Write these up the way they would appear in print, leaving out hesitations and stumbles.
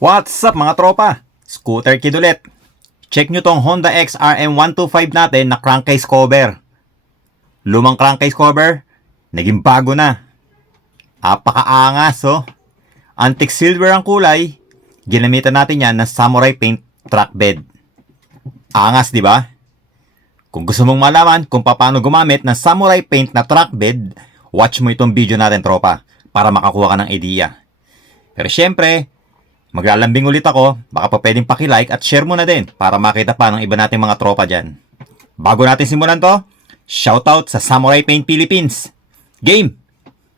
What's up mga tropa? Scooter Kid ulit. Check nyo tong Honda XRM125 natin na crankcase cover. Lumang crankcase cover, naging bago na. Apakaangas oh. Antique silver ang kulay, ginamitan natin yan ng samurai paint track bed. Angas di ba? Kung gusto mong malaman kung paano gumamit ng samurai paint na track bed, watch mo itong video natin tropa para makakuha ka ng idea. Pero syempre, maglalambing ulit ako, baka pa pwedeng paki-like at share mo na din para makita pa ng iba nating mga tropa dyan. Bago natin simulan to, shoutout sa Samurai Paint Philippines. Game!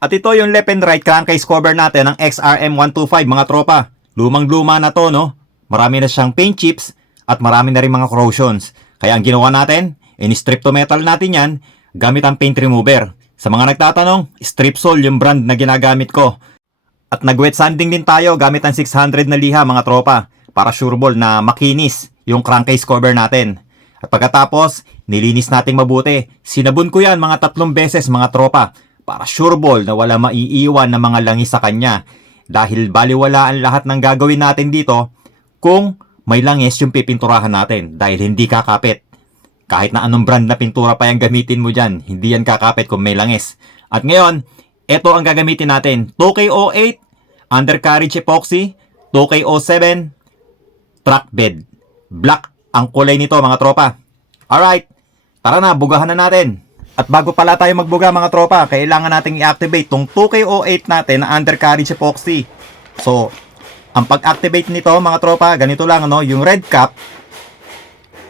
At ito yung left and right crankcase cover natin ng XRM125 mga tropa. Lumang-luma na to no? Marami na siyang paint chips at marami na rin mga corrosions. Kaya ang ginawa natin, in-strip to metal natin yan gamit ang paint remover. Sa mga nagtatanong, Stripsol yung brand na ginagamit ko. At nag-wet sanding din tayo gamit ang 600 na liha mga tropa para sure ball na makinis yung crankcase cover natin. At pagkatapos, nilinis nating mabuti. Sinabon ko yan mga 3 beses mga tropa para sure ball na wala maiiwan na mga langis sa kanya. Dahil baliwala ang lahat ng gagawin natin dito kung may langis yung pipinturahan natin dahil hindi kakapit. Kahit na anong brand na pintura pa yung gamitin mo dyan, hindi yan kakapit kung may langis. At ngayon, ito ang gagamitin natin. 2K08 undercarriage epoxy, 2K07 track bed. Black ang kulay nito mga tropa. Alright, tara na, bugahan na natin. At bago pala tayo magbuga mga tropa, kailangan nating i-activate tong 2K08 natin na undercarriage epoxy. So, ang pag-activate nito mga tropa, ganito lang no, yung red cap,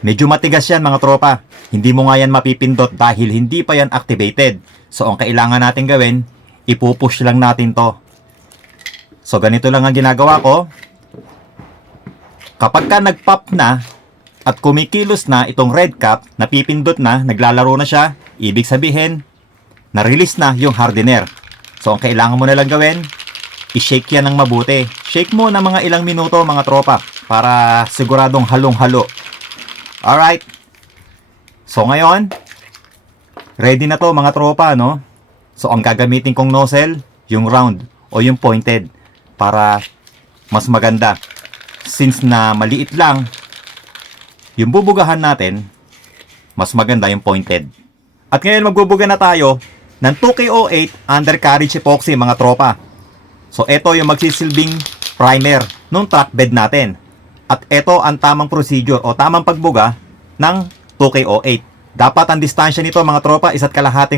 medyo matigas yan mga tropa. Hindi mo nga yan mapipindot dahil hindi pa yan activated. So, ang kailangan natin gawin, ipupush lang natin to. So, ganito lang ang ginagawa ko. Kapag ka nag-pop na at kumikilos na itong red cap, napipindot na, naglalaro na siya, ibig sabihin, na-release na yung hardener. So, ang kailangan mo na lang gawin, i-shake yan ng mabuti. Shake mo na mga ilang minuto mga tropa para siguradong halong-halo. Alright. So, ngayon, ready na to mga tropa, no? So, ang gagamitin kong nozzle, yung round o yung pointed para mas maganda. Since na maliit lang, yung bubugahan natin, mas maganda yung pointed. At ngayon magbubuga na tayo ng 2K08 undercarriage epoxy mga tropa. So, ito yung magsisilbing primer nung track bed natin. At ito ang tamang procedure o tamang pagbuga ng 2K08. Dapat ang distansya nito mga tropa 1.5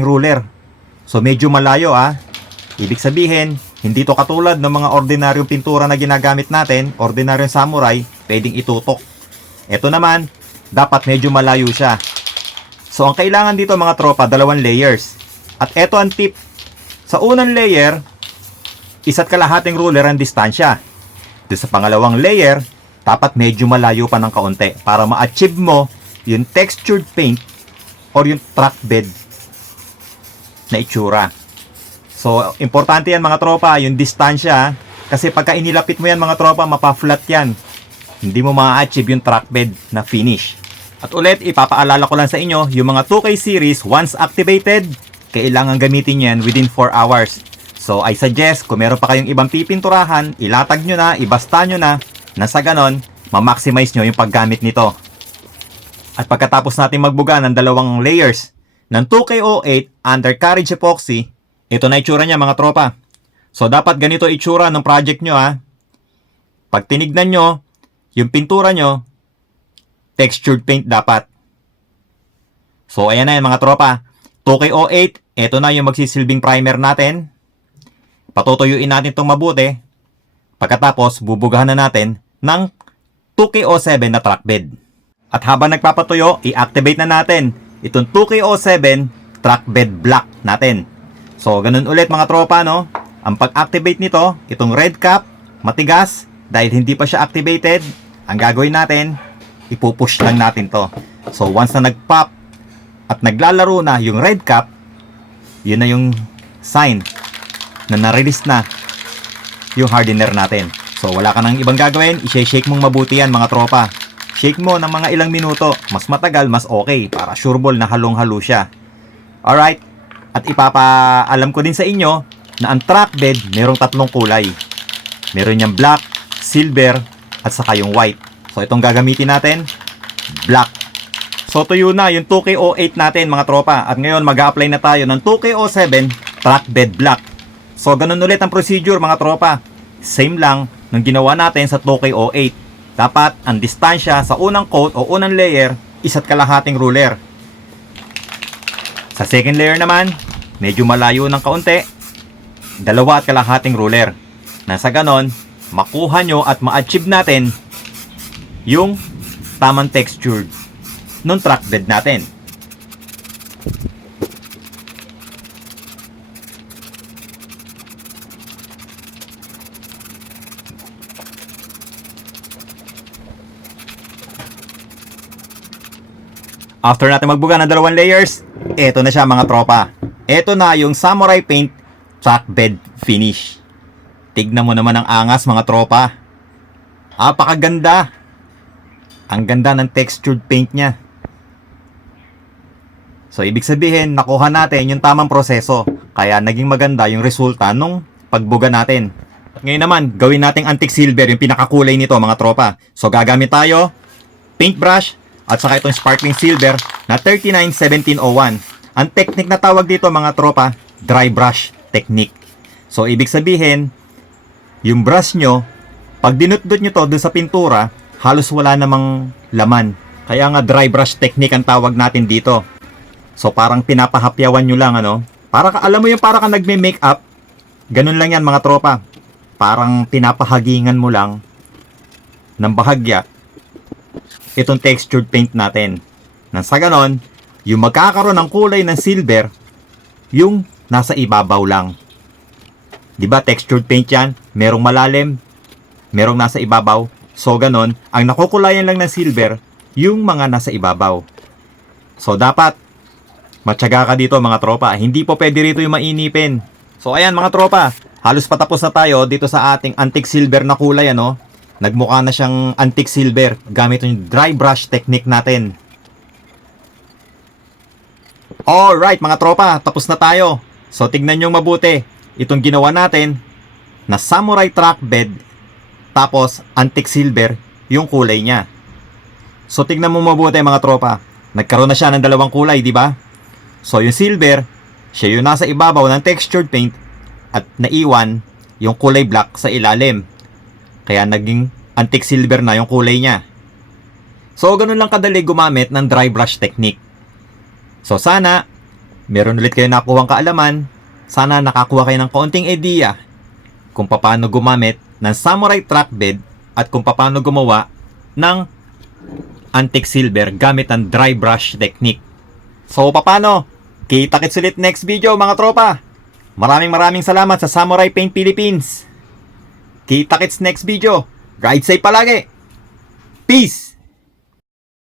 ruler. So medyo malayo Ibig sabihin, hindi to katulad ng mga ordinaryong pintura na ginagamit natin, ordinaryong samurai, pwedeng itutok. Ito naman, dapat medyo malayo siya. So ang kailangan dito mga tropa, 2 layers. At ito ang tip. Sa unang layer, 1.5 ruler ang distansya. Doon sa pangalawang layer, dapat medyo malayo pa ng kaunti para ma-achieve mo yung textured paint or yung track bed na itsura. So, importante yan mga tropa, yung distansya. Kasi pagka inilapit mo yan mga tropa, mapa-flat yan. Hindi mo ma-achieve yung track bed na finish. At ulit, ipapaalala ko lang sa inyo, yung mga 2K series, once activated, kailangan gamitin yan within 4 hours. So, I suggest, kung meron pa kayong ibang pipinturahan, ilatag nyo na, ibasta nyo na sa ganon, ma-maximize nyo yung paggamit nito. At pagkatapos natin magbuga ng 2 layers ng 2K08 undercarriage epoxy, ito na itsura niya mga tropa. So, dapat ganito itsura ng project nyo Pag tinignan nyo, yung pintura nyo, textured paint dapat. So, ayan na yan mga tropa. 2K08, ito na yung magsisilbing primer natin. Patutuyuin natin itong mabuti. Pagkatapos, bubugahan na natin ng 2K07 na track bed. At habang nagpapatuyo, i-activate na natin itong 2K07 track bed black natin. So, ganun ulit mga tropa, no? Ang pag-activate nito, itong red cap, matigas, dahil hindi pa siya activated, ang gagawin natin, ipupush lang natin to. So, once na nag-pop at naglalaro na yung red cap, yun na yung sign na na-release na yung hardener natin. So, wala ka nang ibang gagawin, i-shake mong mabuti yan mga tropa. Shake mo ng mga ilang minuto, mas matagal, mas okay, para sure ball na halong-halo siya. Alright? At ipapaalam ko din sa inyo na ang track bed merong 3 kulay. Meron niyang black, silver, at saka yung white. So itong gagamitin natin, black. So tuyo na yung 2K08 natin mga tropa. At ngayon mag-a-apply na tayo ng 2K07 track bed black. So ganun ulit ang procedure mga tropa. Same lang ng ginawa natin sa 2K08. Dapat ang distansya sa unang coat o unang layer, 1.5 ruler. Sa second layer naman, medyo malayo ng kaunti, 2.5 ruler. Nasa ganon, makuha nyo at ma-achieve natin yung tamang texture nung track bed natin. After natin magbuga ng 2 layers, eto na siya mga tropa. Eto na yung Samurai Paint track bed finish. Tignan mo naman ang angas mga tropa. Apakaganda. Ang ganda ng textured paint niya. So ibig sabihin, nakuha natin yung tamang proseso. Kaya naging maganda yung resulta nung pagbuga natin. At ngayon naman, gawin nating antique silver yung pinakakulay nito mga tropa. So gagamit tayo, paintbrush, at saka itong sparkling silver na 391701. Ang technique na tawag dito mga tropa, dry brush technique. So ibig sabihin, yung brush nyo, pag dinutdot nyo to dun sa pintura, halos wala namang laman. Kaya nga dry brush technique ang tawag natin dito. So parang pinapahapyawan nyo lang ano. Para ka, alam mo yung para ka nagme-makeup, ganun lang yan mga tropa. Parang pinapahagingan mo lang ng bahagya itong textured paint natin. Nang sa ganon, yung magkakaroon ng kulay ng silver, yung nasa ibabaw lang. Diba textured paint yan? Merong malalim, merong nasa ibabaw. So ganon, ang nakukulayan lang ng silver, yung mga nasa ibabaw. So dapat, matyaga ka dito mga tropa. Hindi po pwede rito yung mainipin. So ayan mga tropa, halos patapos na tayo dito sa ating antique silver na kulay ano. Nagmukha na siyang antique silver gamit yung dry brush technique natin. Alright mga tropa, tapos na tayo. So tignan nyo mabuti. Itong ginawa natin na samurai track bed tapos antique silver yung kulay niya. So tignan mo mabuti mga tropa. Nagkaroon na siya ng 2 kulay, di ba? So yung silver, siya yung nasa ibabaw ng textured paint at naiwan yung kulay black sa ilalim. Kaya naging antique silver na yung kulay niya. So, ganun lang kadali gumamit ng dry brush technique. So, sana, meron ulit kayo nakuhang kaalaman. Sana nakakuha kayo ng kaunting idea kung paano gumamit ng samurai track bed at kung paano gumawa ng antique silver gamit ang dry brush technique. So, paano? Kita-kits ulit next video mga tropa. Maraming salamat sa Samurai Paint Philippines. Kita-kits next video. Ride safe palagi. Peace!